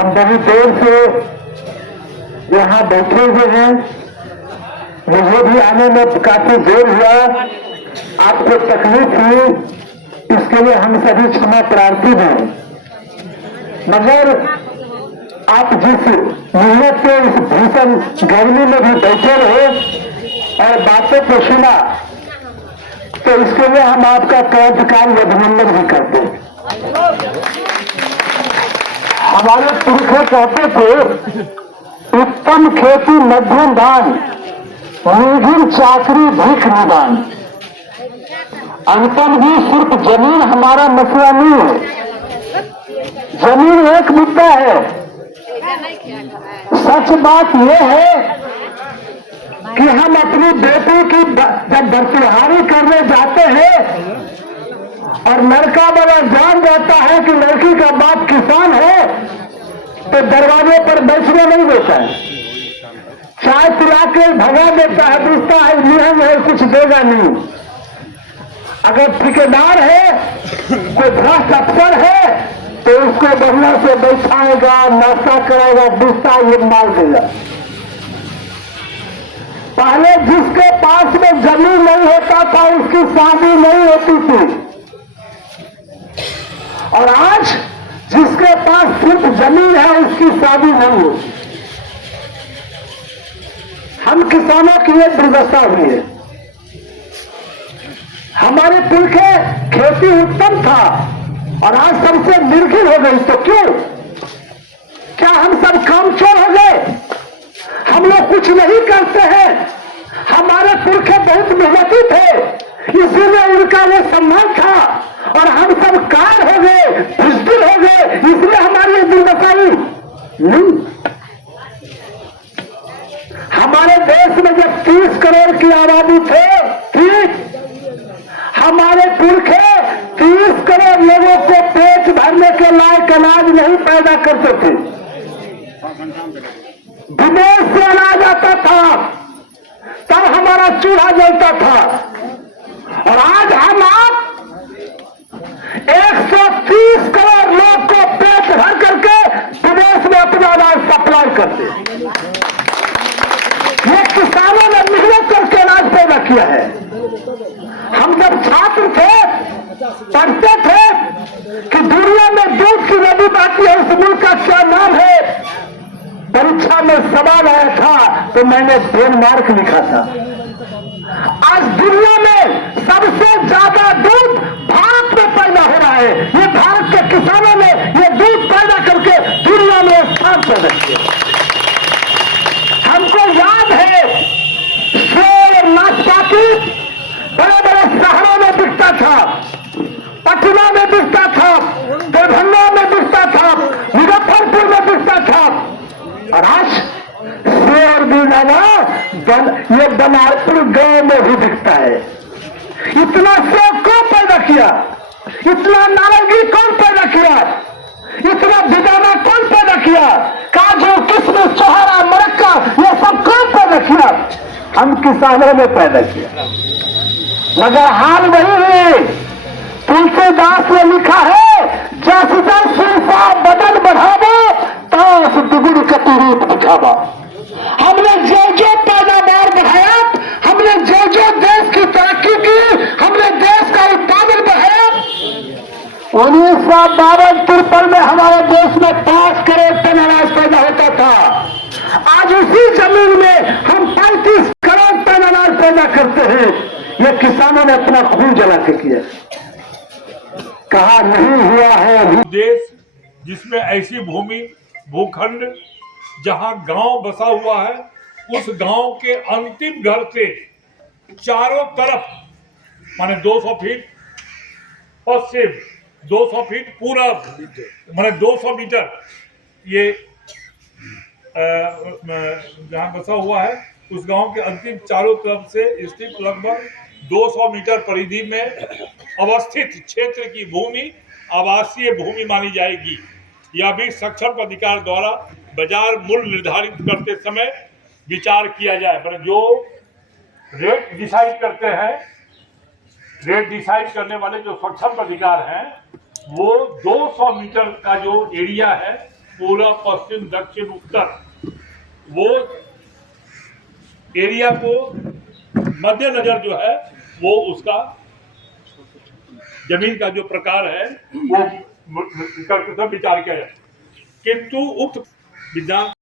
हम बड़ी देर से यहाँ बैठे हुए हैं, मुझे भी आने में काफी देर हुआ, आपको तकलीफ हुई, इसके लिए हम सभी क्षमा प्रार्थी हैं। मगर आप जिस मेहनत से इस भीषण गर्मी में भी बैठे रहे और बातों को सुना, तो इसके लिए हम आपका तत्काल अभिनंदन भी करते हैं। हमारे पुरखे कहते थे, उत्तम खेती मध्यम दान, निर्घिन चाकरी भीख निदान। अंतम भी सिर्फ जमीन हमारा मसला नहीं है, जमीन एक मुद्दा है। सच बात यह है कि हम अपनी बेटी की जब बरतिहारी करने जाते हैं और लड़का वाला जान जाता है कि लड़की का बाप किसान है, तो दरवाजे पर बैठने नहीं देता है, चाय पिला के भगा देता है, पूछता है नियम है कुछ देगा नहीं। अगर ठेकेदार है, कोई भ्रष्ट अफसर है, तो उसको बढ़िया से बैठाएगा, नाश्ता कराएगा, दूसरा ये माल देगा। पहले जिसके पास में जमीन नहीं होता था उसकी शादी नहीं होती थी, और आज जिसके पास सिर्फ जमीन है उसकी शादी नहीं होती। हम किसानों की ये दुर्दशा हुई है। हमारे पुरखे खेती उत्तम था और आज सबसे निर्घिन हो गई, तो क्यों? क्या हम सब कामचोर हो गए? हम लोग कुछ नहीं करते हैं। हमारे पुरखे बहुत मेहनती थे, इसीलिए उनका वो सम्मान था, और हम सब कार हो गए, बुजदिल हो गए, इसलिए हमारी दुर्दशा नहीं। हमारे देश में जब 30 करोड़ की आबादी थे, हमारे पुरखे 30 करोड़ लोगों को पेट भरने के लायक अनाज नहीं पैदा करते थे। विदेश से अनाज आता था, तब हमारा चूल्हा जलता था, और आज हम आप 130 करोड़ लोग को पेट भर करके विदेश में अपना अनाज सप्लाई करते। ये किसानों ने मेहनत करके अनाज पैदा किया है। हम जब छात्र थे, पढ़ते थे कि दुनिया में दूध की नदी बहती है, उस मुल्क का क्या नाम है? परीक्षा में सवाल आया था तो मैंने डेनमार्क लिखा था। आज दुनिया में सबसे ज्यादा दूध भारत में पैदा हो रहा है। ये भारत के किसानों ने ये दूध पैदा करके दुनिया में स्थान पैदा किया। हमको याद है, सेब और नाशपाती बड़े बड़े शहरों में बिकता था, पटना में बिकता था, दरभंगा में बिकता था, मुजफ्फरपुर में बिकता था, और आज शेर भी लाना ये बनारपुर गांव में भी दिखता है। इतना सेब कौन पैदा किया? इतना नारंगी कौन पैदा किया? इतना बेदाना कौन पैदा किया? काजू, किशमिश, छोहारा, मरक्का, ये सब कौन पैदा किया? हम किसानों ने पैदा किया। मगर हाल वही है। तुलसीदास ने लिखा है, जस जस शिल्पा बदन बढ़ावा, तास दुगुन कति रूप दिखावा। हमने जो जो पैदावार बढ़ाया, हमने जो जो देश की तरक्की की, हमने देश का उत्पादन बढ़ाया। 1952-53 में हमारे देश में 5 करोड़ टन अनाज पैदा होता था। आज उसी जमीन में हम 35 करोड़ टन अनाज पैदा करते हैं। ये किसानों ने अपना खून जला के किया। कहा नहीं हुआ है देश जिसमें ऐसी भूमि भूखंड जहां गांव बसा हुआ है, उस गांव के अंतिम घर से चारों तरफ माने 200 फीट पश्चिम, 200 फीट पूरब, माने 200 मीटर ये जहां बसा हुआ है, उस गांव के अंतिम चारों तरफ से स्थित लगभग 200 मीटर परिधि में अवस्थित क्षेत्र की भूमि आवासीय भूमि मानी जाएगी। यह भी सक्षम अधिकार द्वारा बाजार मूल्य निर्धारित करते समय विचार किया जाए। पर जो रेट डिसाइड करते हैं, रेट डिसाइड करने वाले जो सक्षम अधिकार हैं, वो 200 मीटर का जो एरिया है पूर्व, पश्चिम, दक्षिण, उत्तर, वो एरिया को मद्देनजर जो है वो उसका जमीन का जो प्रकार है वो विचार किया जाए, किंतु उक्त विधान